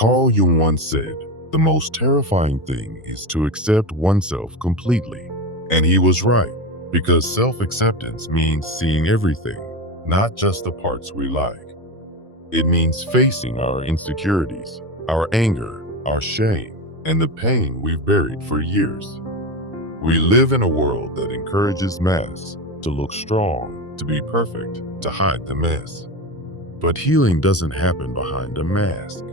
Carl Jung once said, "The most terrifying thing is to accept oneself completely." And he was right, because self-acceptance means seeing everything, not just the parts we like. It means facing our insecurities, our anger, our shame, and the pain we've buried for years. We live in a world that encourages masks, to look strong, to be perfect, to hide the mess. But healing doesn't happen behind a mask.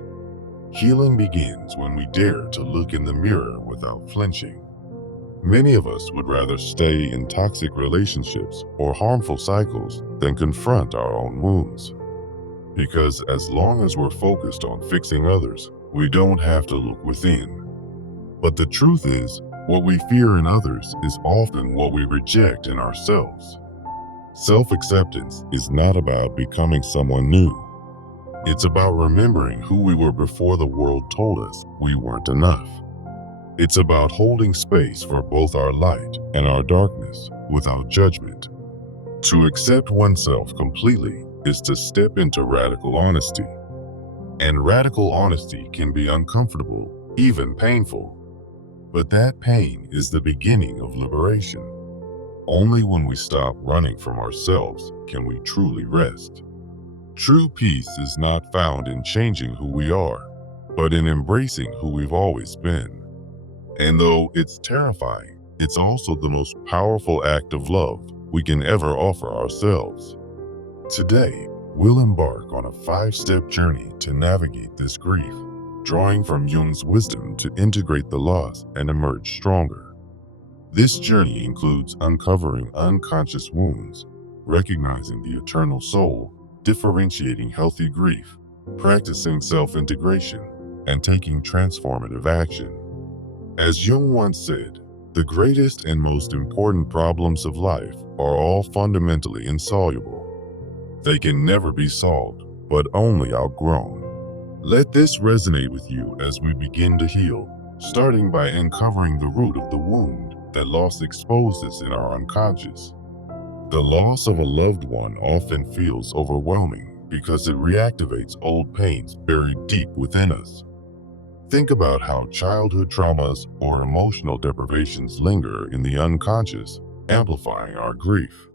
Healing begins when we dare to look in the mirror without flinching. Many of us would rather stay in toxic relationships or harmful cycles than confront our own wounds. Because as long as we're focused on fixing others, we don't have to look within. But the truth is, what we fear in others is often what we reject in ourselves. Self-acceptance is not about becoming someone new. It's about remembering who we were before the world told us we weren't enough. It's about holding space for both our light and our darkness without judgment. To accept oneself completely is to step into radical honesty. And radical honesty can be uncomfortable, even painful. But that pain is the beginning of liberation. Only when we stop running from ourselves can we truly rest. True peace is not found in changing who we are, but in embracing who we've always been. And though it's terrifying, it's also the most powerful act of love we can ever offer ourselves. Today, we'll embark on a 5-step journey to navigate this grief, drawing from Jung's wisdom to integrate the loss and emerge stronger. This journey includes uncovering unconscious wounds, recognizing the eternal soul, differentiating healthy grief, practicing self-integration, and taking transformative action. As Jung once said, the greatest and most important problems of life are all fundamentally insoluble. They can never be solved, but only outgrown. Let this resonate with you as we begin to heal, starting by uncovering the root of the wound that loss exposes in our unconscious. The loss of a loved one often feels overwhelming because it reactivates old pains buried deep within us. Think about how childhood traumas or emotional deprivations linger in the unconscious, amplifying our grief.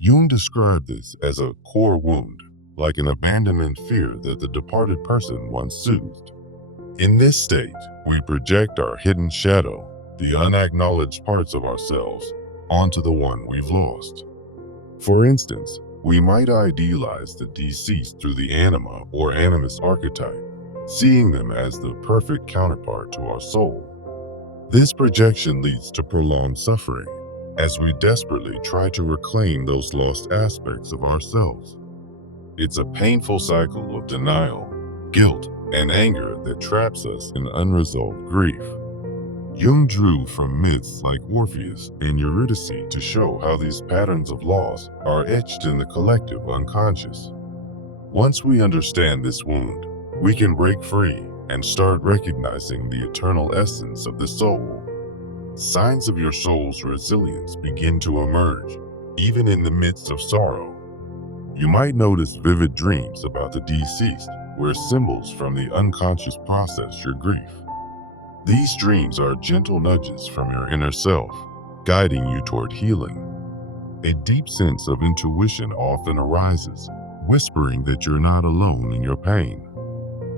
Jung described this as a core wound, like an abandonment fear that the departed person once soothed. In this state, we project our hidden shadow, the unacknowledged parts of ourselves, onto the one we've lost. For instance, we might idealize the deceased through the anima or animus archetype, seeing them as the perfect counterpart to our soul. This projection leads to prolonged suffering, as we desperately try to reclaim those lost aspects of ourselves. It's a painful cycle of denial, guilt, and anger that traps us in unresolved grief. Jung drew from myths like Orpheus and Eurydice to show how these patterns of loss are etched in the collective unconscious. Once we understand this wound, we can break free and start recognizing the eternal essence of the soul. Signs of your soul's resilience begin to emerge, even in the midst of sorrow. You might notice vivid dreams about the deceased, where symbols from the unconscious process your grief. These dreams are gentle nudges from your inner self, guiding you toward healing. A deep sense of intuition often arises, whispering that you're not alone in your pain.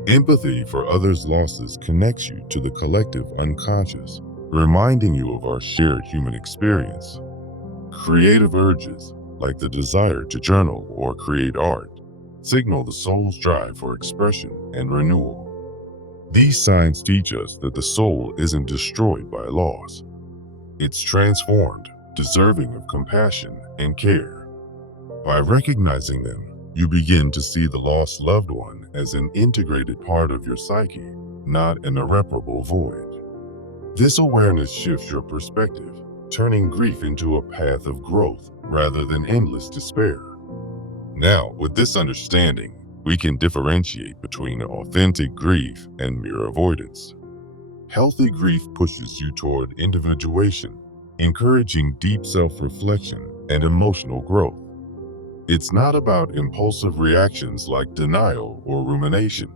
Empathy for others' losses connects you to the collective unconscious, reminding you of our shared human experience. Creative urges, like the desire to journal or create art, signal the soul's drive for expression and renewal. These signs teach us that the soul isn't destroyed by loss. It's transformed, deserving of compassion and care. By recognizing them, you begin to see the lost loved one as an integrated part of your psyche, not an irreparable void. This awareness shifts your perspective, turning grief into a path of growth rather than endless despair. Now, with this understanding, we can differentiate between authentic grief and mere avoidance. Healthy grief pushes you toward individuation, encouraging deep self-reflection and emotional growth. It's not about impulsive reactions like denial or rumination.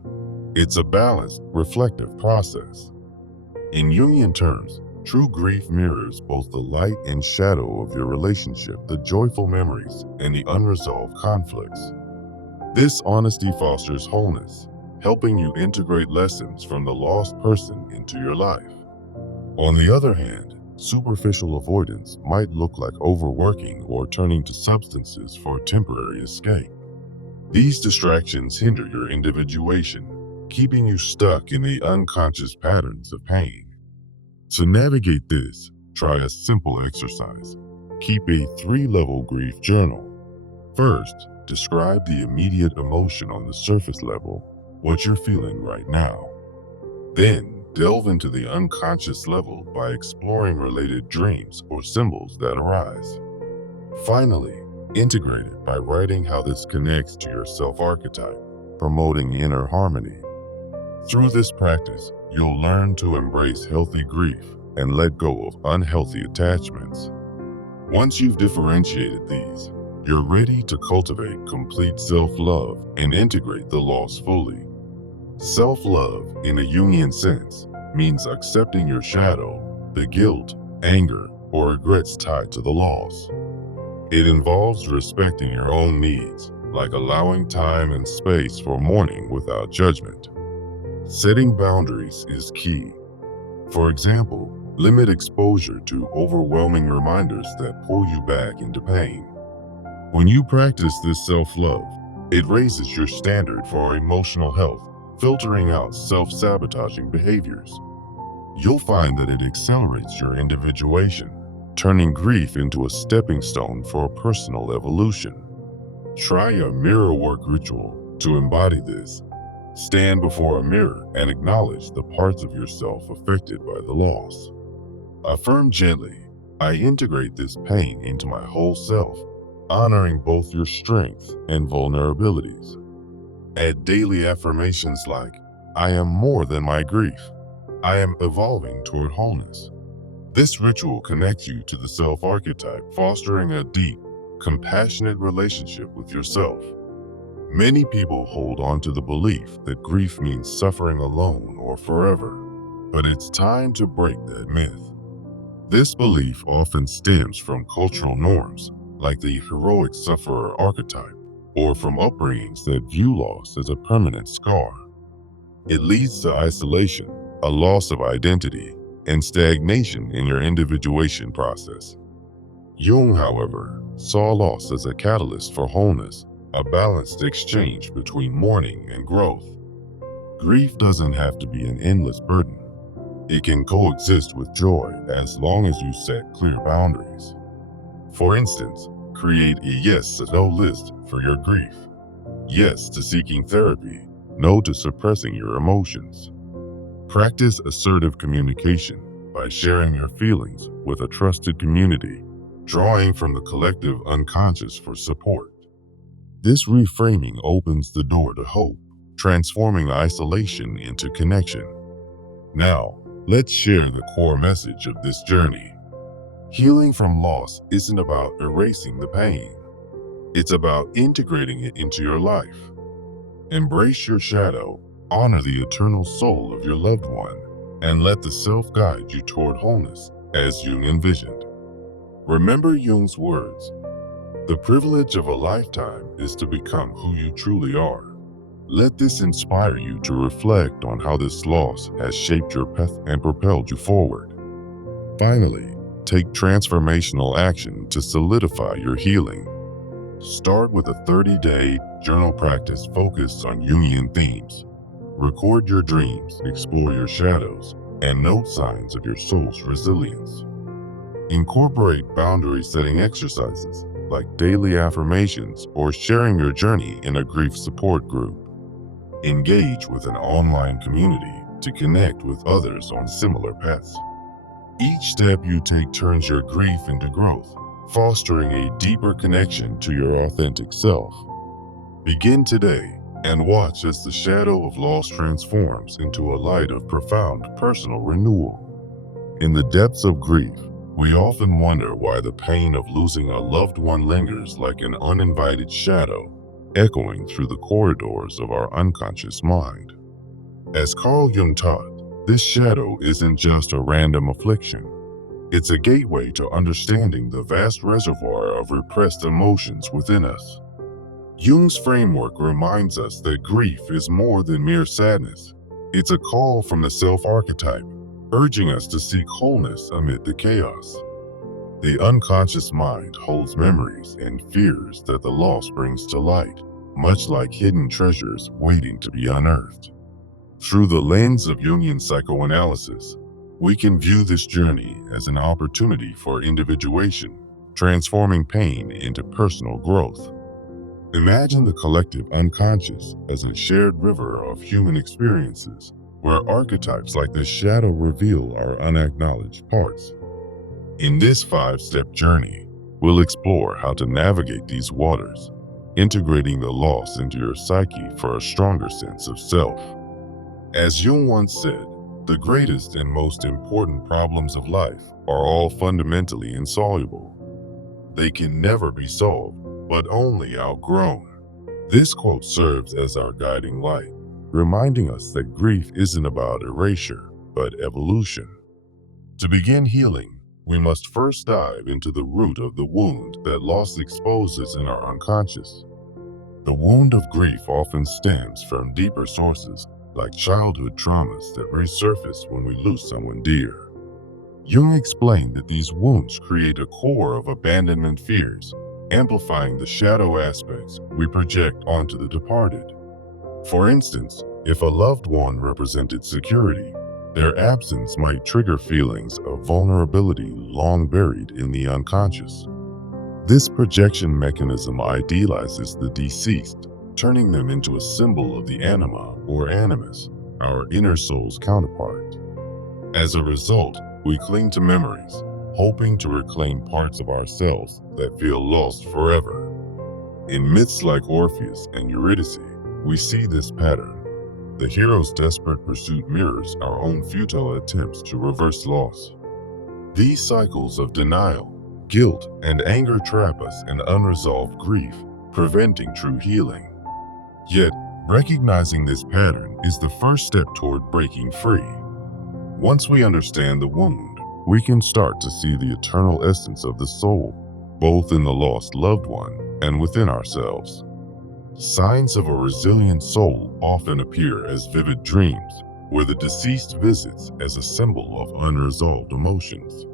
It's a balanced, reflective process. In Jungian terms, true grief mirrors both the light and shadow of your relationship, the joyful memories, and the unresolved conflicts. This honesty fosters wholeness, helping you integrate lessons from the lost person into your life. On the other hand, superficial avoidance might look like overworking or turning to substances for temporary escape. These distractions hinder your individuation, keeping you stuck in the unconscious patterns of pain. To navigate this, try a simple exercise. Keep a 3-level grief journal. First, describe the immediate emotion on the surface level, what you're feeling right now. Then, delve into the unconscious level by exploring related dreams or symbols that arise. Finally, integrate it by writing how this connects to your self-archetype, promoting inner harmony. Through this practice, you'll learn to embrace healthy grief and let go of unhealthy attachments. Once you've differentiated these, you're ready to cultivate complete self-love and integrate the loss fully. Self-love, in a Jungian sense, means accepting your shadow, the guilt, anger, or regrets tied to the loss. It involves respecting your own needs, like allowing time and space for mourning without judgment. Setting boundaries is key. For example, limit exposure to overwhelming reminders that pull you back into pain. When you practice this self-love, it raises your standard for emotional health, filtering out self-sabotaging behaviors. You'll find that it accelerates your individuation, turning grief into a stepping stone for personal evolution. Try a mirror work ritual to embody this. Stand before a mirror and acknowledge the parts of yourself affected by the loss. Affirm gently, I integrate this pain into my whole self, honoring both your strengths and vulnerabilities. Add daily affirmations like, I am more than my grief. I am evolving toward wholeness. This ritual connects you to the self-archetype, fostering a deep, compassionate relationship with yourself. Many people hold on to the belief that grief means suffering alone or forever, but it's time to break that myth. This belief often stems from cultural norms, like the heroic sufferer archetype, or from upbringings that view loss as a permanent scar. It leads to isolation, a loss of identity, and stagnation in your individuation process. Jung, however, saw loss as a catalyst for wholeness, a balanced exchange between mourning and growth. Grief doesn't have to be an endless burden. It can coexist with joy as long as you set clear boundaries. For instance, create a yes to no list for your grief. Yes to seeking therapy, no to suppressing your emotions. Practice assertive communication by sharing your feelings with a trusted community, drawing from the collective unconscious for support. This reframing opens the door to hope, transforming isolation into connection. Now, let's share the core message of this journey. Healing from loss isn't about erasing the pain. It's about integrating it into your life. Embrace your shadow, honor the eternal soul of your loved one, and let the self guide you toward wholeness as Jung envisioned. Remember Jung's words, the privilege of a lifetime is to become who you truly are. Let this inspire you to reflect on how this loss has shaped your path and propelled you forward. Finally, take transformational action to solidify your healing. Start with a 30-day journal practice focused on Jungian themes. Record your dreams, explore your shadows, and note signs of your soul's resilience. Incorporate boundary-setting exercises like daily affirmations or sharing your journey in a grief support group. Engage with an online community to connect with others on similar paths. Each step you take turns your grief into growth, fostering a deeper connection to your authentic self. Begin today and watch as the shadow of loss transforms into a light of profound personal renewal. In the depths of grief, we often wonder why the pain of losing a loved one lingers like an uninvited shadow, echoing through the corridors of our unconscious mind. As Carl Jung taught, this shadow isn't just a random affliction. It's a gateway to understanding the vast reservoir of repressed emotions within us. Jung's framework reminds us that grief is more than mere sadness. It's a call from the self archetype, urging us to seek wholeness amid the chaos. The unconscious mind holds memories and fears that the loss brings to light, much like hidden treasures waiting to be unearthed. Through the lens of Jungian psychoanalysis, we can view this journey as an opportunity for individuation, transforming pain into personal growth. Imagine the collective unconscious as a shared river of human experiences, where archetypes like the shadow reveal our unacknowledged parts. In this 5-step journey, we'll explore how to navigate these waters, integrating the loss into your psyche for a stronger sense of self. As Jung once said, the greatest and most important problems of life are all fundamentally insoluble. They can never be solved, but only outgrown. This quote serves as our guiding light, reminding us that grief isn't about erasure, but evolution. To begin healing, we must first dive into the root of the wound that loss exposes in our unconscious. The wound of grief often stems from deeper sources, like childhood traumas that resurface when we lose someone dear. Jung explained that these wounds create a core of abandonment fears, amplifying the shadow aspects we project onto the departed. For instance, if a loved one represented security, their absence might trigger feelings of vulnerability long buried in the unconscious. This projection mechanism idealizes the deceased, turning them into a symbol of the anima or animus, our inner soul's counterpart. As a result, we cling to memories, hoping to reclaim parts of ourselves that feel lost forever. In myths like Orpheus and Eurydice, we see this pattern. The hero's desperate pursuit mirrors our own futile attempts to reverse loss. These cycles of denial, guilt, and anger trap us in unresolved grief, preventing true healing. Yet, recognizing this pattern is the first step toward breaking free. Once we understand the wound, we can start to see the eternal essence of the soul, both in the lost loved one and within ourselves. Signs of a resilient soul often appear as vivid dreams, where the deceased visits as a symbol of unresolved emotions.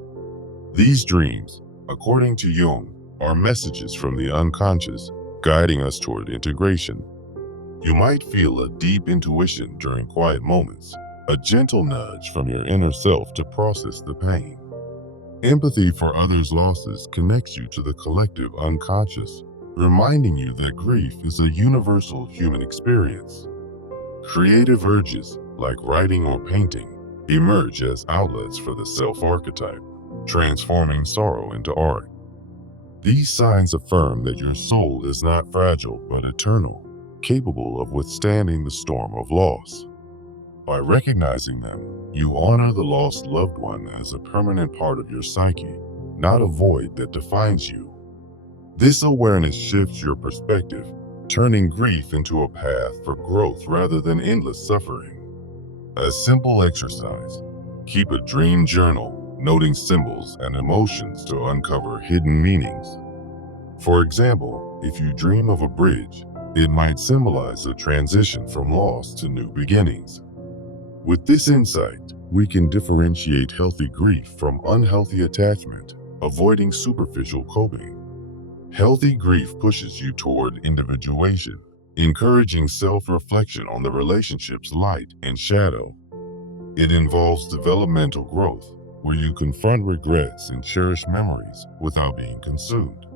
These dreams, according to Jung, are messages from the unconscious, guiding us toward integration. You might feel a deep intuition during quiet moments, a gentle nudge from your inner self to process the pain. Empathy for others' losses connects you to the collective unconscious, reminding you that grief is a universal human experience. Creative urges, like writing or painting, emerge as outlets for the self-archetype, transforming sorrow into art. These signs affirm that your soul is not fragile but eternal, capable of withstanding the storm of loss. By recognizing them, you honor the lost loved one as a permanent part of your psyche, not a void that defines you. This awareness shifts your perspective, turning grief into a path for growth rather than endless suffering. A simple exercise: keep a dream journal, noting symbols and emotions to uncover hidden meanings. For example, if you dream of a bridge, it might symbolize a transition from loss to new beginnings. With this insight, we can differentiate healthy grief from unhealthy attachment, avoiding superficial coping. Healthy grief pushes you toward individuation, encouraging self-reflection on the relationship's light and shadow. It involves developmental growth, where you confront regrets and cherish memories without being consumed.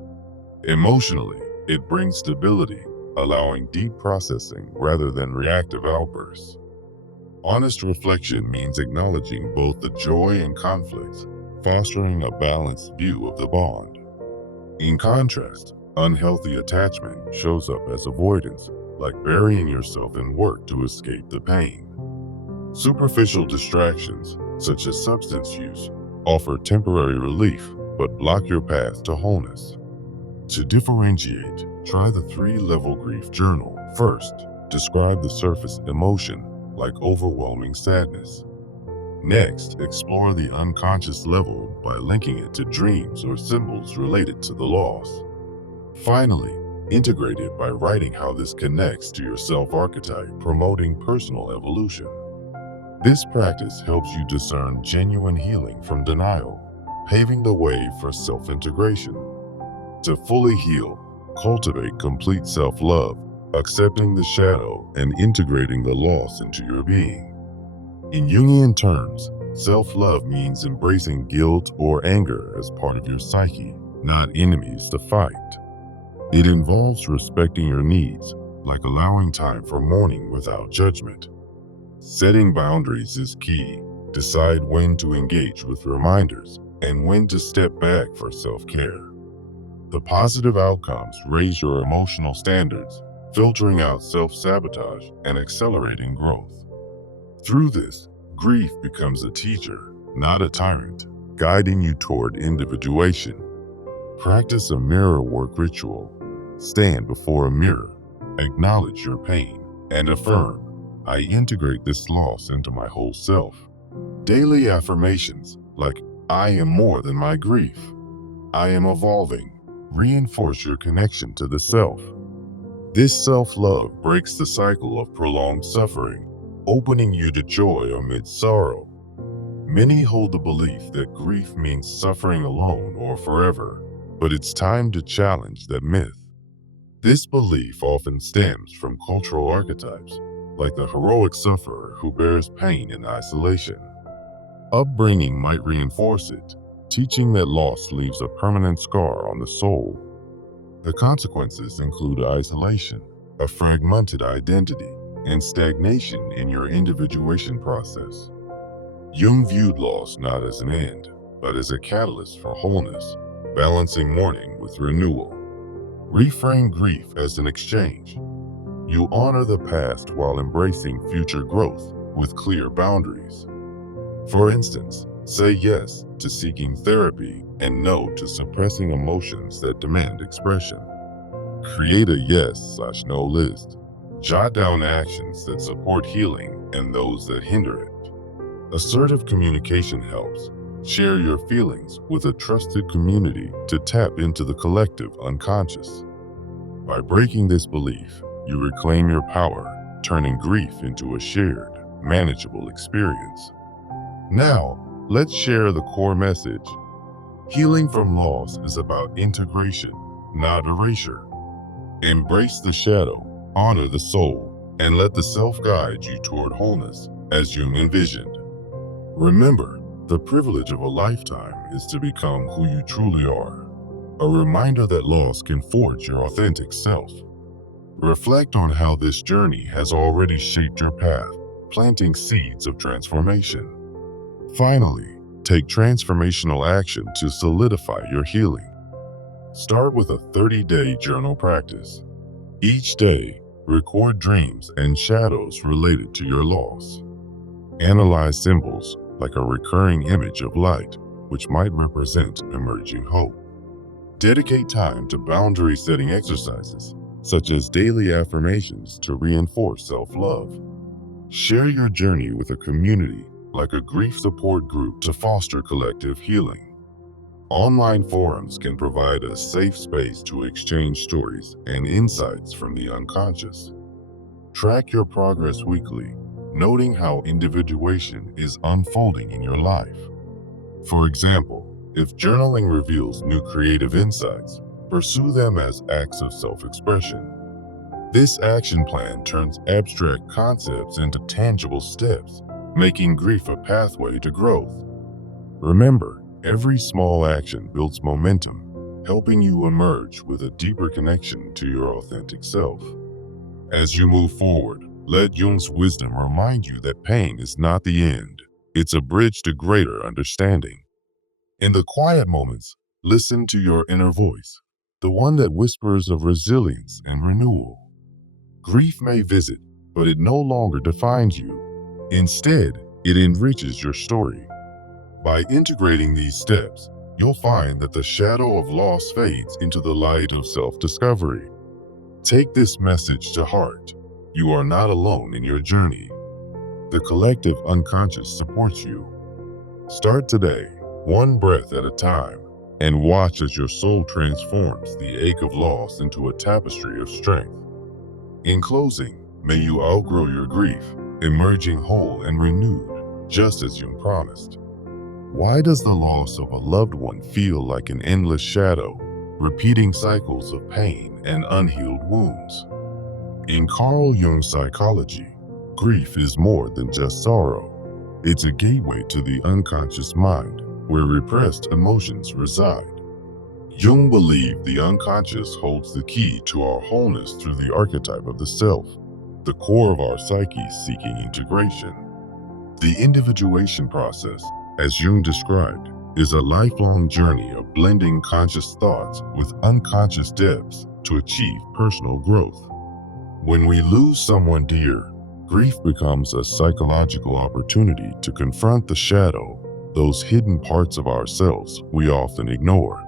Emotionally, it brings stability, allowing deep processing rather than reactive outbursts. Honest reflection means acknowledging both the joy and conflicts, fostering a balanced view of the bond. In contrast, unhealthy attachment shows up as avoidance, like burying yourself in work to escape the pain. Superficial distractions, such as substance use, offer temporary relief but block your path to wholeness. To differentiate, try the 3-level grief journal. First, describe the surface emotion, like overwhelming sadness. Next, explore the unconscious level by linking it to dreams or symbols related to the loss. Finally, integrate it by writing how this connects to your self-archetype, promoting personal evolution. This practice helps you discern genuine healing from denial, paving the way for self-integration. To fully heal, cultivate complete self-love, accepting the shadow and integrating the loss into your being. In Jungian terms, self-love means embracing guilt or anger as part of your psyche, not enemies to fight. It involves respecting your needs, like allowing time for mourning without judgment. Setting boundaries is key. Decide when to engage with reminders and when to step back for self-care. The positive outcomes raise your emotional standards, filtering out self-sabotage and accelerating growth. Through this, grief becomes a teacher, not a tyrant, guiding you toward individuation. Practice a mirror work ritual. Stand before a mirror, acknowledge your pain, and affirm, I integrate this loss into my whole self. Daily affirmations like, I am more than my grief, I am evolving, reinforce your connection to the self. This self-love breaks the cycle of prolonged suffering, opening you to joy amidst sorrow. Many hold the belief that grief means suffering alone or forever, but it's time to challenge that myth. This belief often stems from cultural archetypes, like the heroic sufferer who bears pain in isolation. Upbringing might reinforce it, teaching that loss leaves a permanent scar on the soul. The consequences include isolation, a fragmented identity, and stagnation in your individuation process. Jung viewed loss not as an end, but as a catalyst for wholeness, balancing mourning with renewal. Reframe grief as an exchange. You honor the past while embracing future growth with clear boundaries. For instance, say yes to seeking therapy and no to suppressing emotions that demand expression. Create a yes/no list. Jot down actions that support healing and those that hinder it. Assertive communication helps. Share your feelings with a trusted community to tap into the collective unconscious. By breaking this belief, you reclaim your power, turning grief into a shared, manageable experience. Now, let's share the core message. Healing from loss is about integration, not erasure. Embrace the shadow, honor the soul, and let the self guide you toward wholeness as Jung envisioned. Remember, the privilege of a lifetime is to become who you truly are. A reminder that loss can forge your authentic self. Reflect on how this journey has already shaped your path, planting seeds of transformation. Finally, take transformational action to solidify your healing. Start with a 30-day journal practice. Each day, record dreams and shadows related to your loss. Analyze symbols like a recurring image of light, which might represent emerging hope. Dedicate time to boundary-setting exercises, such as daily affirmations to reinforce self-love. Share your journey with a community, like a grief support group, to foster collective healing. Online forums can provide a safe space to exchange stories and insights from the unconscious. Track your progress weekly, noting how individuation is unfolding in your life. For example, if journaling reveals new creative insights, pursue them as acts of self-expression. This action plan turns abstract concepts into tangible steps, making grief a pathway to growth. Remember, every small action builds momentum, helping you emerge with a deeper connection to your authentic self. As you move forward, let Jung's wisdom remind you that pain is not the end. It's a bridge to greater understanding. In the quiet moments, listen to your inner voice, the one that whispers of resilience and renewal. Grief may visit, but it no longer defines you. Instead, it enriches your story. By integrating these steps, you'll find that the shadow of loss fades into the light of self-discovery. Take this message to heart. You are not alone in your journey. The collective unconscious supports you. Start today, one breath at a time, and watch as your soul transforms the ache of loss into a tapestry of strength. In closing, may you outgrow your grief, emerging whole and renewed, just as Jung promised. Why does the loss of a loved one feel like an endless shadow, repeating cycles of pain and unhealed wounds? In Carl Jung's psychology, grief is more than just sorrow. It's a gateway to the unconscious mind, where repressed emotions reside. Jung believed the unconscious holds the key to our wholeness through the archetype of the self, the core of our psyche seeking integration. The individuation process, as Jung described, is a lifelong journey of blending conscious thoughts with unconscious depths to achieve personal growth. When we lose someone dear, grief becomes a psychological opportunity to confront the shadow, those hidden parts of ourselves we often ignore.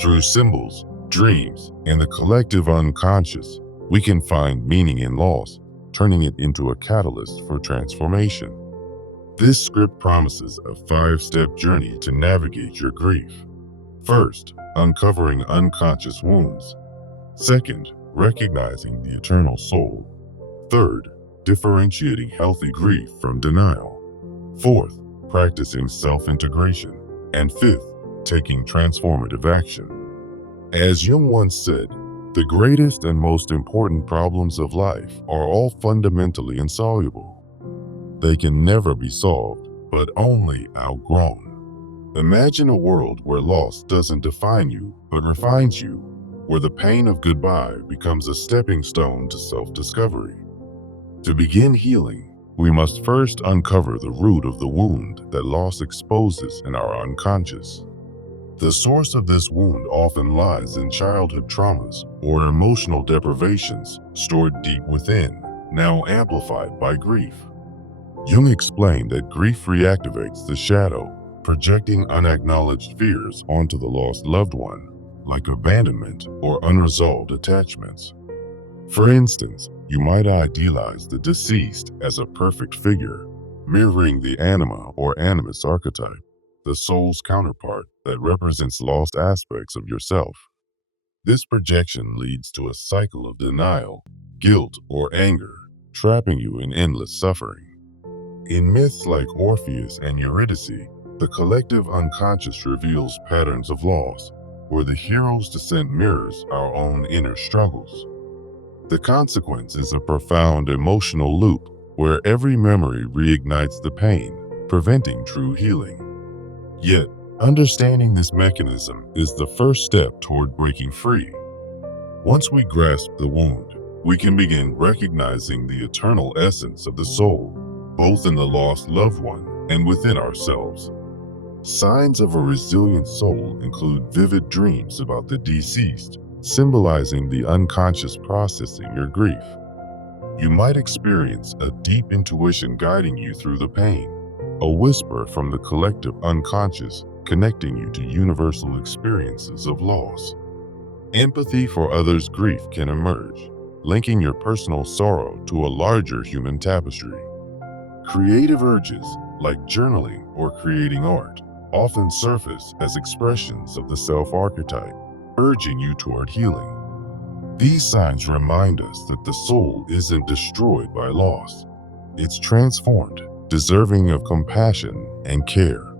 Through symbols, dreams, and the collective unconscious, we can find meaning in loss, turning it into a catalyst for transformation. This script promises a 5-step journey to navigate your grief. First, uncovering unconscious wounds. Second, recognizing the eternal soul. Third, differentiating healthy grief from denial. Fourth, practicing self-integration. And fifth, taking transformative action. As Jung once said, the greatest and most important problems of life are all fundamentally insoluble. They can never be solved, but only outgrown. Imagine a world where loss doesn't define you, but refines you, where the pain of goodbye becomes a stepping stone to self-discovery. To begin healing, we must first uncover the root of the wound that loss exposes in our unconscious. The source of this wound often lies in childhood traumas or emotional deprivations stored deep within, now amplified by grief. Jung explained that grief reactivates the shadow, projecting unacknowledged fears onto the lost loved one, like abandonment or unresolved attachments. For instance, you might idealize the deceased as a perfect figure, mirroring the anima or animus archetype, the soul's counterpart that represents lost aspects of yourself. This projection leads to a cycle of denial, guilt, or anger, trapping you in endless suffering. In myths like Orpheus and Eurydice, the collective unconscious reveals patterns of loss, where the hero's descent mirrors our own inner struggles. The consequence is a profound emotional loop where every memory reignites the pain, preventing true healing. Yet, understanding this mechanism is the first step toward breaking free. Once we grasp the wound, we can begin recognizing the eternal essence of the soul, both in the lost loved one and within ourselves. Signs of a resilient soul include vivid dreams about the deceased, symbolizing the unconscious processing your grief. You might experience a deep intuition guiding you through the pain, a whisper from the collective unconscious connecting you to universal experiences of loss. Empathy for others' grief can emerge, linking your personal sorrow to a larger human tapestry. Creative urges, like journaling or creating art, often surface as expressions of the self-archetype, urging you toward healing. These signs remind us that the soul isn't destroyed by loss. It's transformed, deserving of compassion and care.